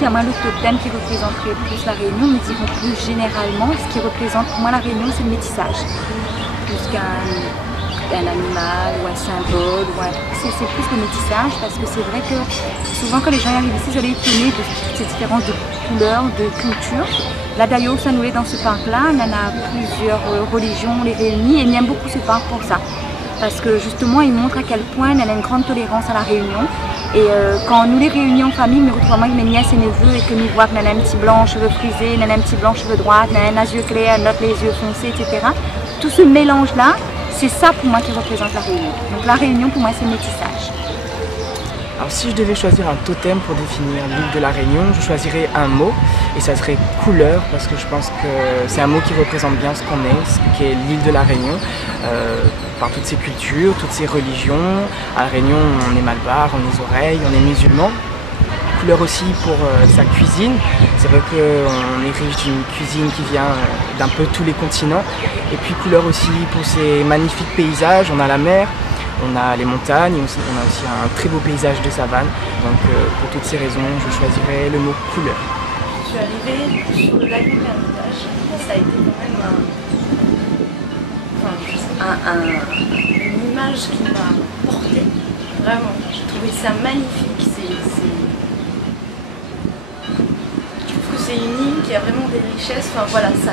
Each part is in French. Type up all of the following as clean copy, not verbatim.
qu'il y a moins l'autochtone qui représenterait plus la Réunion, mais disons plus généralement, ce qui représente pour moi la Réunion, c'est le métissage. Plus qu'un animal ou un symbole, c'est plus le métissage, parce que c'est vrai que souvent quand les gens arrivent ici, ils sont étonnés de toutes ces différences de couleurs, de culture. Là d'ailleurs, ça nous est dans ce parc-là, il y en a plusieurs religions, on les réunit, et il aime beaucoup ce parc pour ça. Parce que justement, il montre à quel point il y a une grande tolérance à la Réunion. Et quand nous les réunissons en famille, nous retrouvons avec mes nièces et neveux et que nous voyons qu'il y en a un petit blanc, cheveux frisés, il y en a un petit blanc, cheveux droits, il y en a un yeux clairs, un autre les yeux foncés, etc. Tout ce mélange-là, c'est ça pour moi qui représente la Réunion. Donc la Réunion, pour moi, c'est le métissage. Alors si je devais choisir un totem pour définir l'île de la Réunion, je choisirais un mot, et ça serait couleur, parce que je pense que c'est un mot qui représente bien ce qu'on est, ce qu'est l'île de la Réunion, par toutes ses cultures, toutes ses religions. À la Réunion, on est malbar, on est oreilles, on est musulmans. Couleur aussi pour sa cuisine. C'est vrai qu'on est riche d'une cuisine qui vient d'un peu tous les continents. Et puis couleur aussi pour ses magnifiques paysages. On a la mer, on a les montagnes, on a aussi un très beau paysage de savane. Donc pour toutes ces raisons, je choisirais le mot couleur. Je suis arrivée sur le lac de Hermitage. Ça a été quand même une image qui m'a portée. Vraiment, j'ai trouvé ça magnifique. C'est une île qui a vraiment des richesses, enfin voilà, tu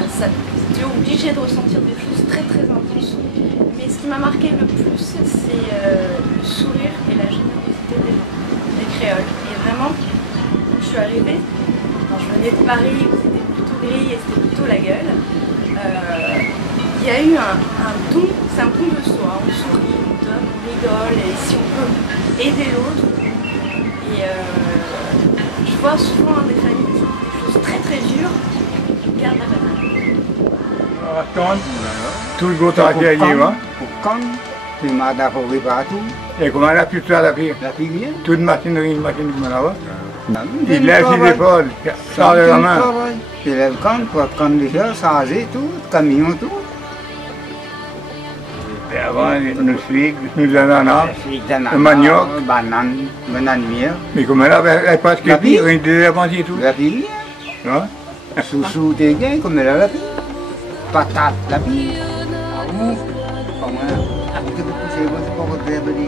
es obligé de ressentir des choses très très intenses. Mais ce qui m'a marqué le plus, c'est le sourire et la générosité des créoles. Et vraiment, quand je suis arrivée, quand je venais de Paris où c'était plutôt gris et c'était plutôt la gueule, il y a eu un don, c'est un don de soi, on sourit, on donne, on rigole, et si on peut aider l'autre. Et je vois souvent des familles très très dur, garde la banane. Tout le goutte à dire, Bukan, di mana kowe batu, et comment la putain la pire, toute machinerie, machine de manava. Il lève ses épaules, sans la main. Dilewkan buat kondisi sazi tout, camion tout. Et avant, nous figues, nous ananas, le manioc, banane mia, mais comment elle passe que pire, rien de manger tout. la pili, susu tege comme la pili, patate la pili. Kamu, kamu, aku tu pusing, aku tu pokok dia beli.